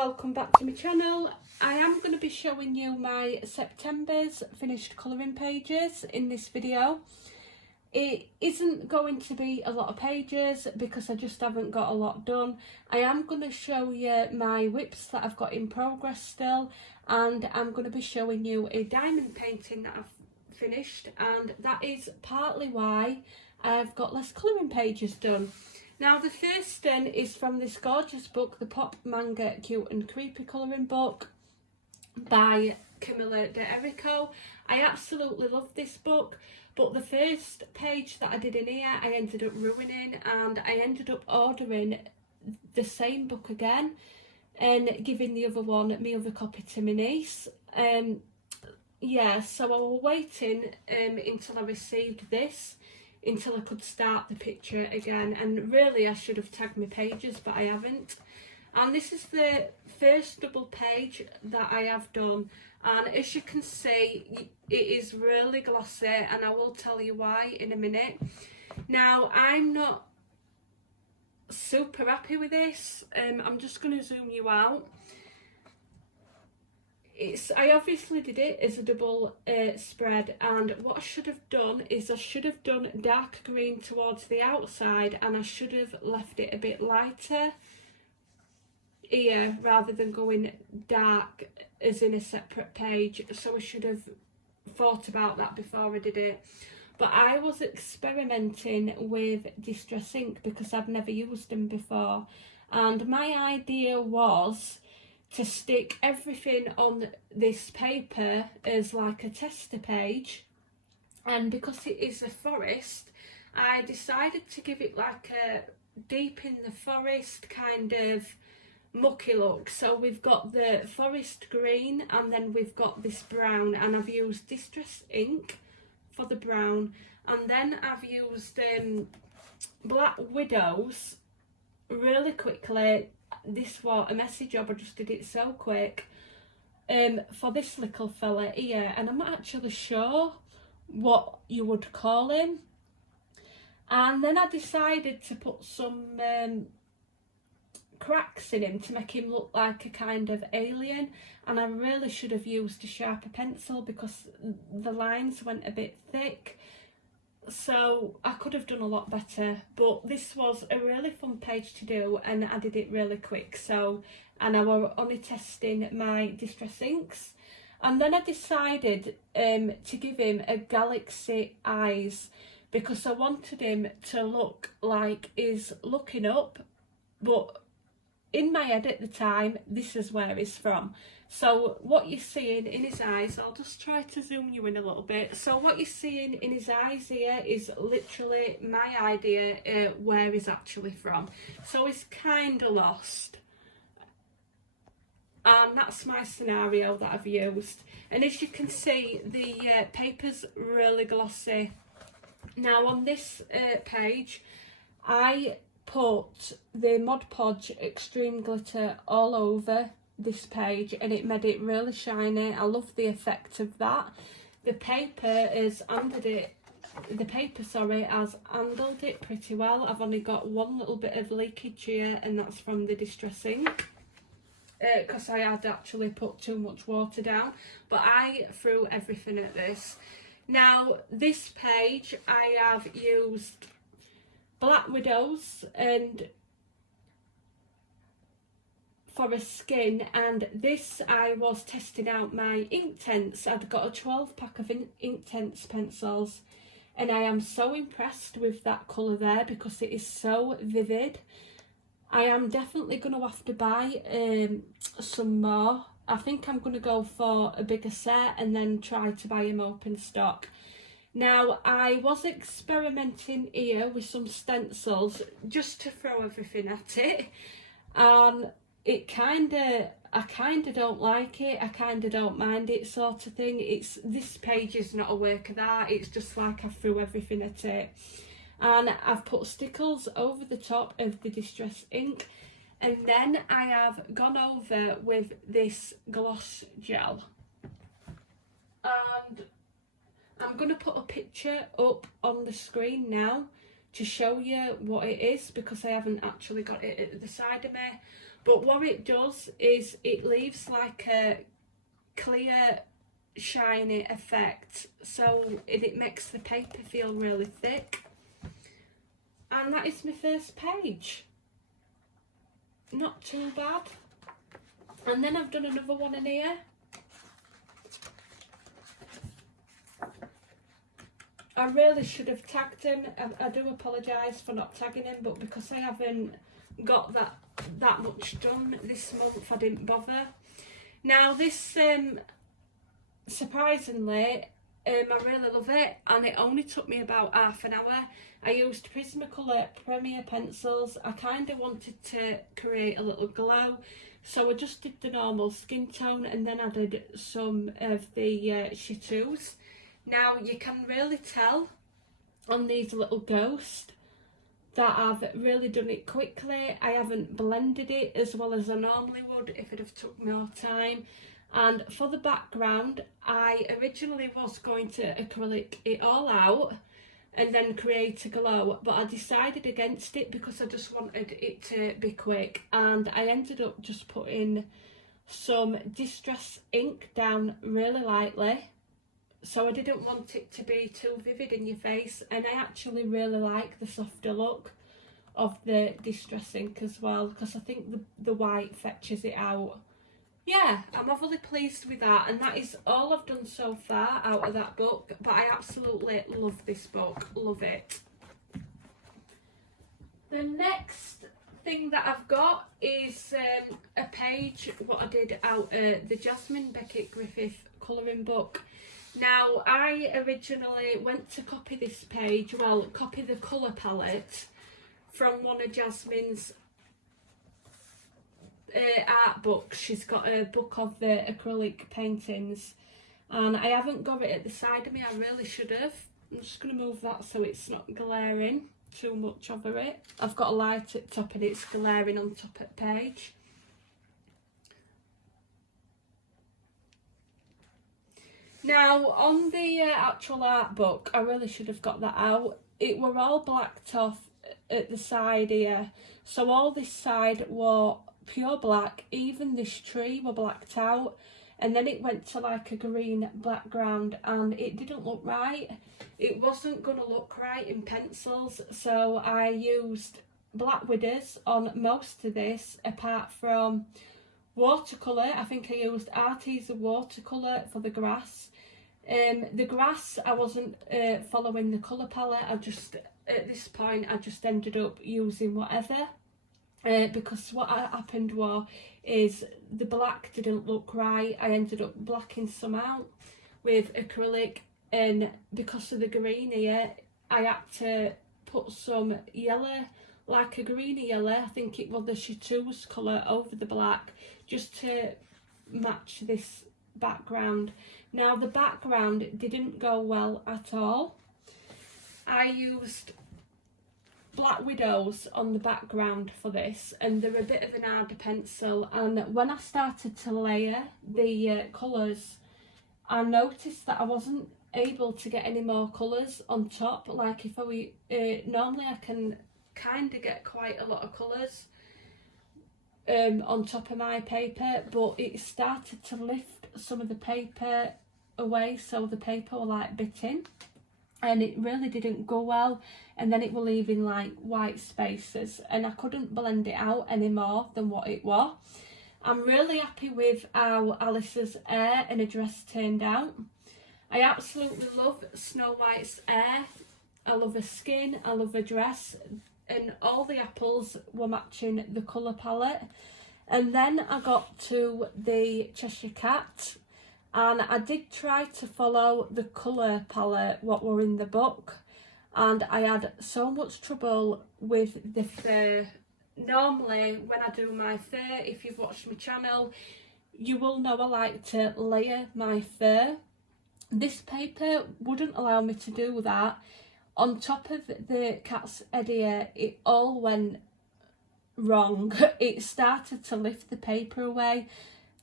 welcome back to my channel. I am going to be showing you my September's finished colouring pages in this video. It isn't going to be a lot of pages because I just haven't got a lot done. I am going to show you my whips that I've got in progress still, and I'm going to be showing you a diamond painting that I've finished, and that is partly why I've got less colouring pages done. Now the first one is from this gorgeous book, the Pop Manga Cute and Creepy colouring book by Camilla D'Erico. I absolutely love this book, but the first page that I did in here I ended up ruining, and I ended up ordering the same book again and giving the other one, my other copy, to my niece. Yeah, so I was waiting until I received this, until I could start the picture again, and really I should have tagged my pages, but I haven't. And this is the first double page that I have done, and as you can see it is really glossy, and I will tell you why in a minute. Now I'm not super happy with this. I'm just going to zoom you out. I obviously did it as a double spread, and what I should have done is I should have done dark green towards the outside, and I should have left it a bit lighter here rather than going dark as in a separate page. So I should have thought about that before I did it. But I was experimenting with Distress ink because I've never used them before, and my idea was to stick everything on this paper as like a tester page, and because it is a forest I decided to give it like a deep in the forest kind of mucky look. So we've got the forest green and then we've got this brown, and I've used Distress ink for the brown, and then I've used Black Widows really quickly. This was a messy job, I just did it so quick, for this little fella here, and I'm not actually sure what you would call him. And then I decided to put some cracks in him to make him look like a kind of alien, and I really should have used a sharper pencil because the lines went a bit thick. So I could have done a lot better, but this was a really fun page to do and I did it really quick. So, and I was only testing my Distress inks, and then I decided to give him a galaxy eyes because I wanted him to look like he's looking up, but in my head at the time this is where he's from. So what you're seeing in his eyes, I'll just try to zoom you in a little bit. So what you're seeing in his eyes here is literally my idea where he's actually from. So he's kind of lost, and that's my scenario that I've used. And as you can see, the paper's really glossy. Now on this page I put the Mod Podge Extreme Glitter all over this page, and it made it really shiny. I love the effect of that. The paper has handled it, has handled it pretty well. I've only got one little bit of leakage here, and that's from the Distress ink because I had actually put too much water down, but I threw everything at this. Now this page I have used Black Widows and for a skin, and this I was testing out my Inktense. I'd got a 12 pack of Inktense pencils, and I am so impressed with that colour there because it is so vivid. I am definitely going to have to buy some more. I think I'm going to go for a bigger set and then try to buy them open stock. Now I was experimenting here with some stencils just to throw everything at it, and I kind of don't like it, I kind of don't mind it sort of thing. This page is not a work of art, it's just like I threw everything at it. And I've put stickles over the top of the Distress ink, and then I have gone over with this gloss gel, and I'm going to put a picture up on the screen now to show you what it is because I haven't actually got it at the side of me. but what it does is it leaves like a clear shiny effect, so it makes the paper feel really thick. And that is my first page. Not too bad. And then I've done another one in here. I really should have tagged him. I do apologise for not tagging him, but because I haven't got that much done this month, I didn't bother. Now this, surprisingly, I really love it, and it only took me about half an hour. I used Prismacolor Premier pencils. I kind of wanted to create a little glow, so I just did the normal skin tone and then added some of the chartreuse. Now you can really tell on these little ghosts that I've really done it quickly. I haven't blended it as well as I normally would if it have took more time. And for the background, I originally was going to acrylic it all out and then create a glow, but I decided against it because I just wanted it to be quick, and I ended up just putting some Distress ink down really lightly, so I didn't want it to be too vivid in your face, and I actually really like the softer look of the Distress ink as well, because I think the white fetches it out. Yeah, I'm overly pleased with that, and that is all I've done so far out of that book, but I absolutely love this book, love it. The next thing that I've got is a page what I did out of the Jasmine Becket-Griffith colouring book. Now, I originally went to copy this page, well, copy the colour palette from one of Jasmine's art books. She's got a book of the acrylic paintings, and I haven't got it at the side of me. I really should have. I'm just going to move that so it's not glaring too much over it. I've got a light at the top and it's glaring on top of the page. Now on the actual art book, I really should have got that out. It were all blacked off at the side here, so all this side were pure black, even this tree were blacked out, and then it went to like a green background and it didn't look right. It wasn't going to look right in pencils, so I used black widows on most of this, apart from watercolour. I think I used Arteza watercolour for the grass. The grass, I wasn't following the colour palette. I just, at this point, I just ended up using whatever. Because what happened is the black didn't look right. I ended up blacking some out with acrylic, and because of the green here, I had to put some yellow, like a greeny yellow, I think it was the chartreuse colour, over the black, just to match this background. Now the background didn't go well at all. I used Black Widows on the background for this, and they're a bit of an harder pencil, and when I started to layer the colours, I noticed that I wasn't able to get any more colours on top. Like if I normally I can kind of get quite a lot of colours on top of my paper, but it started to lift some of the paper away, so the paper were like bitting, and it really didn't go well, and then it were leaving like white spaces, and I couldn't blend it out any more than what it was. I'm really happy with how Alice's hair and her dress turned out. I absolutely love Snow White's hair. I love her skin, I love her dress, and all the apples were matching the colour palette. And then I got to the Cheshire Cat, and I did try to follow the colour palette what were in the book, and I had so much trouble with the fur. Normally when I do my fur, if you've watched my channel, you will know I like to layer my fur. This paper wouldn't allow me to do that. On top of the cat's head here, it all went wrong. It started to lift the paper away.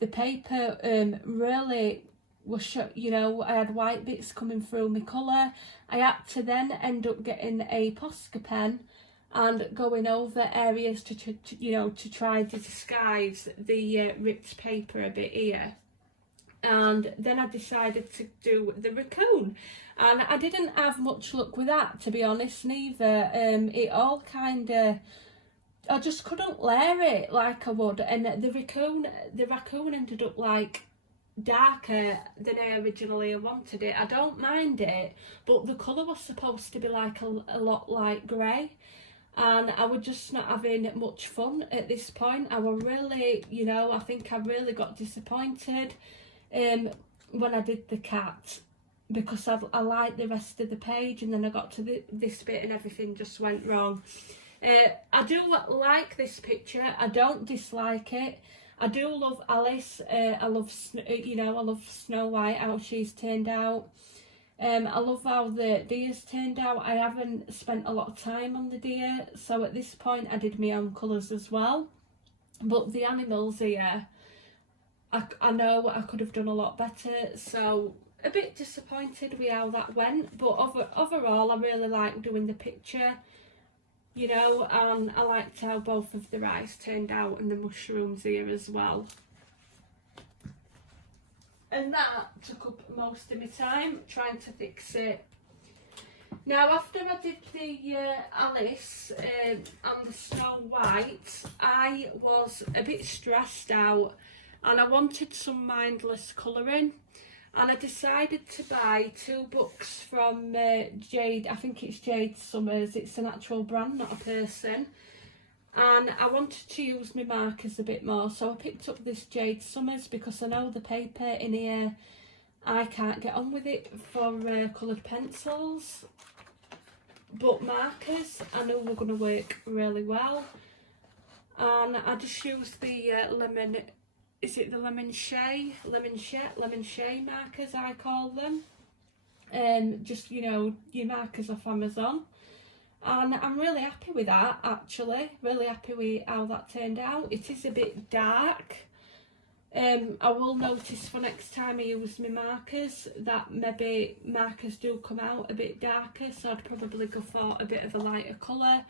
The paper really was, you know, I had white bits coming through my colour. I had to then end up getting a Posca pen and going over areas to try to disguise the ripped paper a bit here. And then I decided to do the raccoon, and I didn't have much luck with that, to be honest, neither. It all kind of, I just couldn't layer it like I would, and the raccoon ended up like darker than I originally wanted it. I don't mind it, but the colour was supposed to be like a lot like grey, and I was just not having much fun at this point. I was really, I think I really got disappointed when I did the cat, because I liked the rest of the page, and then I got to this bit and everything just went wrong. I do like this picture. I don't dislike it. I do love Alice. I love Snow White, how she's turned out. I love how the deer's turned out. I haven't spent a lot of time on the deer, so at this point I did my own colours as well. But the animals here, I know I could have done a lot better, so a bit disappointed with how that went. But overall, I really liked doing the picture, and I liked how both of the rice turned out and the mushrooms here as well. And that took up most of my time trying to fix it. Now, after I did the Alice and the Snow White, I was a bit stressed out and I wanted some mindless colouring, and I decided to buy 2 books from Jade. I think it's Jade Summers. It's an actual brand, not a person. And I wanted to use my markers a bit more, so I picked up this Jade Summers because I know the paper in here, I can't get on with it for coloured pencils. But markers, I know they're going to work really well. And I just used the lemon... Is it the lemon shea markers, I call them. Just, your markers off Amazon. And I'm really happy with that, actually. Really happy with how that turned out. It is a bit dark. I will notice for next time I use my markers that maybe markers do come out a bit darker, so I'd probably go for a bit of a lighter colour.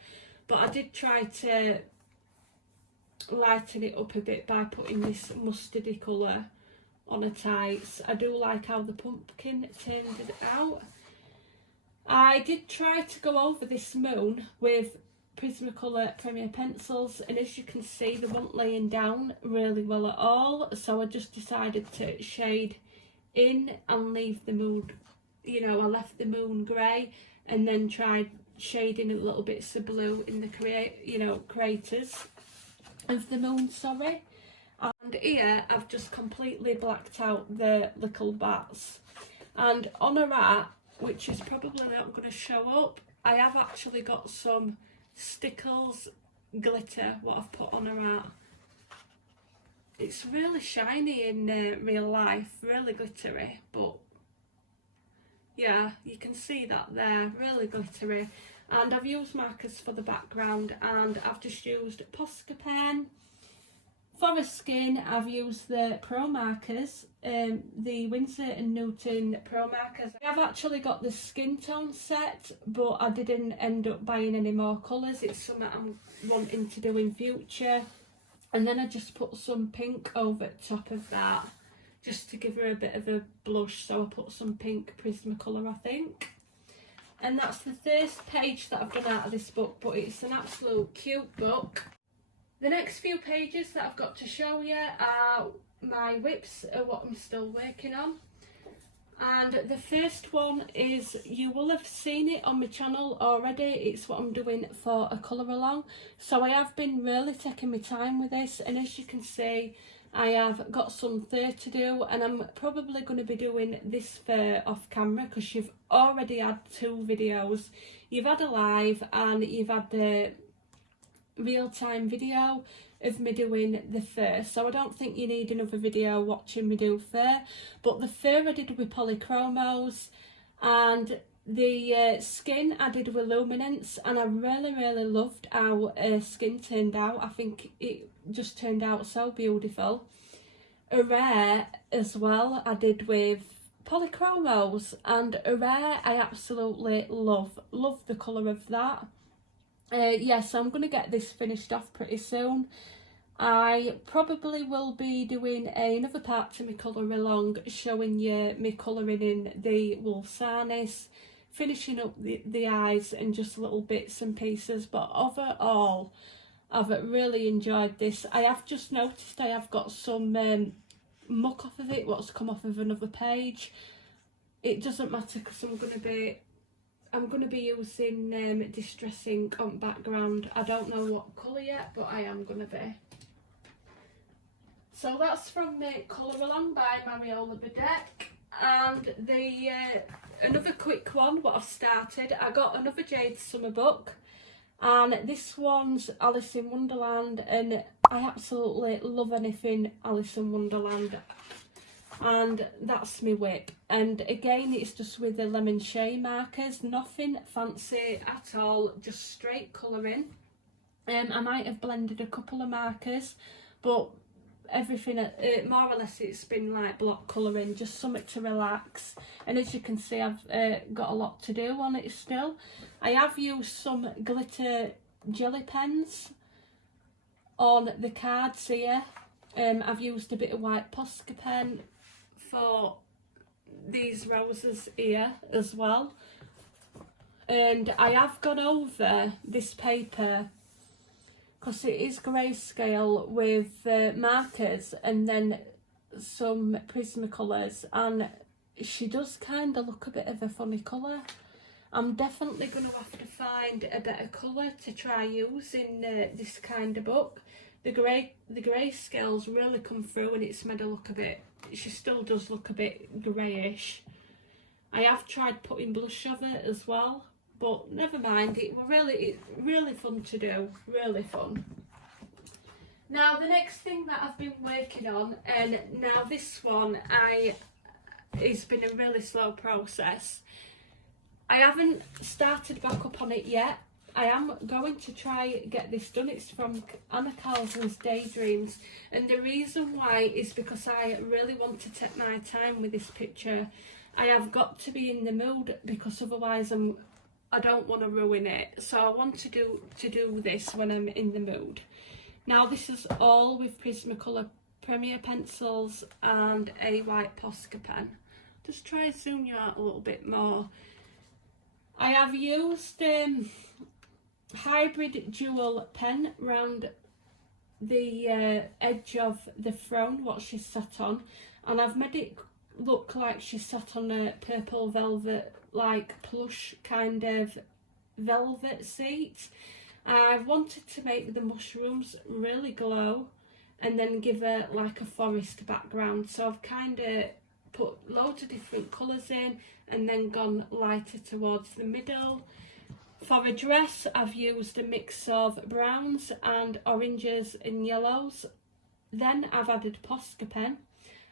But I did try to lighten it up a bit by putting this mustardy colour on her tights. I do like how the pumpkin turned it out. I did try to go over this moon with Prismacolor Premier pencils, and as you can see they weren't laying down really well at all, so I just decided to shade in and leave the moon, I left the moon grey and then tried shading a little bits of blue in the craters of the moon, sorry. And here I've just completely blacked out the little bats, and on a rat, which is probably not going to show up, I have actually got some Stickles glitter what I've put on a rat. It's really shiny in real life, really glittery, but yeah, you can see that there, really glittery. And I've used markers for the background, and I've just used Posca pen. For the skin, I've used the Pro markers, the Winsor & Newton Pro markers. I've actually got the skin tone set, but I didn't end up buying any more colours. It's something I'm wanting to do in future. And then I just put some pink over the top of that, just to give her a bit of a blush. So I put some pink Prismacolor, I think. And that's the first page that I've done out of this book, but it's an absolute cute book. The next few pages that I've got to show you are my whips, what I'm still working on. And the first one is, you will have seen it on my channel already, it's what I'm doing for a colour along. So I have been really taking my time with this, and as you can see, I have got some fur to do, and I'm probably going to be doing this fur off camera because you've already had 2 videos. You've had a live and you've had the real-time video of me doing the fur, so I don't think you need another video watching me do fur. But the fur I did with polychromos, and the skin I did with luminance, and I really loved how skin turned out. I think it just turned out so beautiful. A rare as well I did with polychromos, and a rare I absolutely love the colour of that. Yes, I'm going to get this finished off pretty soon. I probably will be doing another part to my colour along, showing you me colouring in the wool sarnies, finishing up the eyes and just little bits and pieces. But overall, I've really enjoyed this. I have just noticed I have got some muck off of it, what's come off of another page. It doesn't matter because I'm going to be using Distress ink on background. I don't know what colour yet, but I am going to be. So that's from Colour Along by Mariola Bedeck. And the another quick one, what I've started, I got another Jade Summer book. And this one's Alice in Wonderland, and I absolutely love anything Alice in Wonderland. And that's my whip. And again, it's just with the lemon shea markers, nothing fancy at all, just straight colouring. I might have blended a couple of markers, but everything more or less it's been like block colouring, just something to relax. And as you can see, I've got a lot to do on it still. I have used some glitter jelly pens on the cards here. I've used a bit of white Posca pen for these roses here as well. And I have gone over this paper because it is grayscale with markers and then some Prismacolors, and she does kind of look a bit of a funny colour. I'm definitely going to have to find a better colour to try use in this kind of book. The grayscales really come through and it's made her look a bit, she still does look a bit greyish. I have tried putting blush over it as well, but never mind, it's really fun to do, really fun. Now the next thing that I've been working on, and now this one it's been a really slow process. I haven't started back up on it yet. I am going to try get this done. It's from Anna Carlson's Daydreams, and the reason why is because I really want to take my time with this picture. I have got to be in the mood because otherwise I don't want to ruin it. So I want to do this when I'm in the mood. Now this is all with Prismacolor Premier pencils and a white Posca pen. Just try and zoom you out a little bit more. I have used hybrid dual pen round the edge of the throne what she's sat on, and I've made it look like she's sat on a purple velvet, like plush kind of velvet seat. I wanted to make the mushrooms really glow and then give her like a forest background, so I've kind of put loads of different colours in and then gone lighter towards the middle. For a dress, I've used a mix of browns and oranges and yellows. Then I've added Posca pen.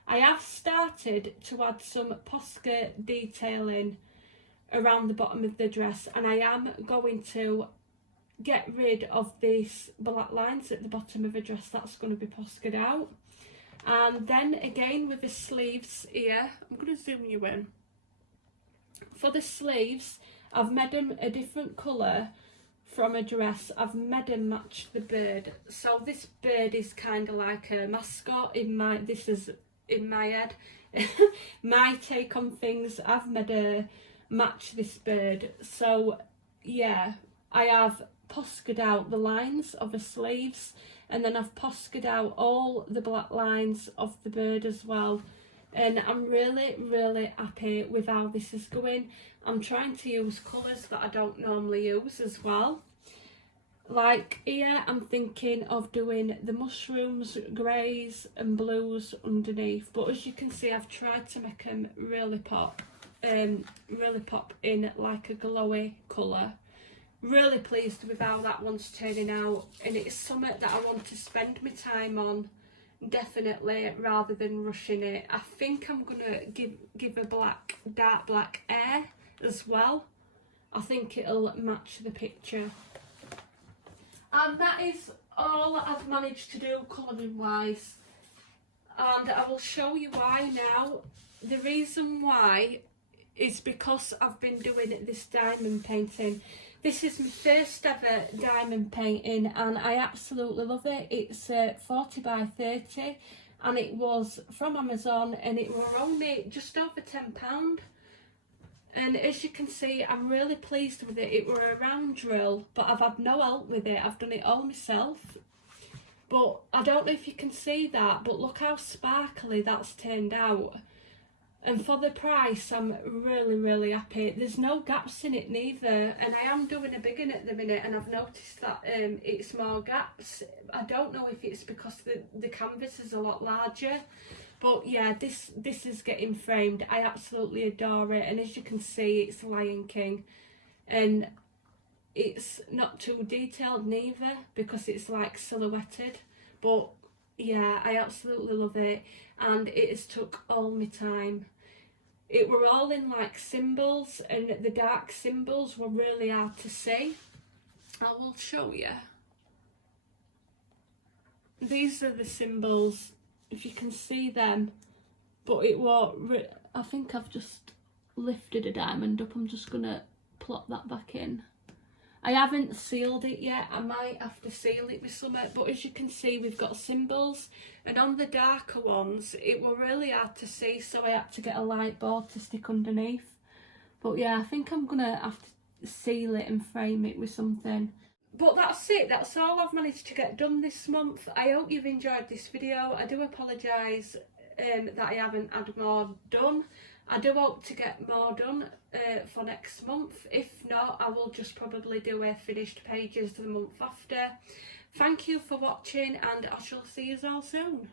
I have started to add some Posca detailing around the bottom of the dress, and I am going to get rid of these black lines at the bottom of the dress. That's going to be Posca'd out. And then again with the sleeves here, I'm going to zoom you in. For the sleeves, I've made them a different colour from a dress. I've made them match the bird. So this bird is kind of like a mascot in my head. My take on things, I've made her match this bird. So yeah, I have Posca'd out the lines of the sleeves, and then I've Posca'd out all the black lines of the bird as well. And I'm really happy with how this is going. I'm trying to use colours that I don't normally use as well. Like here, I'm thinking of doing the mushrooms, greys and blues underneath. But as you can see, I've tried to make them really pop in like a glowy colour. Really pleased with how that one's turning out, and it's something that I want to spend my time on, definitely, rather than rushing it. I think I'm gonna give a dark black air as well. I think it'll match the picture. And that is all I've managed to do colouring wise, and I will show you why now. The reason why is because I've been doing this diamond painting. This is my first ever diamond painting and I absolutely love it. It's 40 by 30 and it was from Amazon and it were only just over £10. And as you can see, I'm really pleased with it. It were a round drill, but I've had no help with it. I've done it all myself. But I don't know if you can see that, but look how sparkly that's turned out. And for the price, I'm really, really happy. There's no gaps in it neither. And I am doing a big one at the minute and I've noticed that it's more gaps. I don't know if it's because the canvas is a lot larger. But yeah, this is getting framed. I absolutely adore it. And as you can see, it's Lion King. And it's not too detailed neither because it's like silhouetted. But yeah, I absolutely love it. And it has took all my time. It were all in like symbols and the dark symbols were really hard to see. I will show you. These are the symbols, if you can see them, but it was, I think I've just lifted a diamond up. I'm just going to plop that back in. I haven't sealed it yet. I might have to seal it with something, but as you can see, we've got symbols, and on the darker ones, it were really hard to see, so I had to get a light board to stick underneath. But yeah, I think I'm gonna have to seal it and frame it with something. But that's it, that's all I've managed to get done this month. I hope you've enjoyed this video. I do apologise that I haven't had more done. I do hope to get more done for next month. If not, I will just probably do a finished pages the month after. Thank you for watching and I shall see you all soon.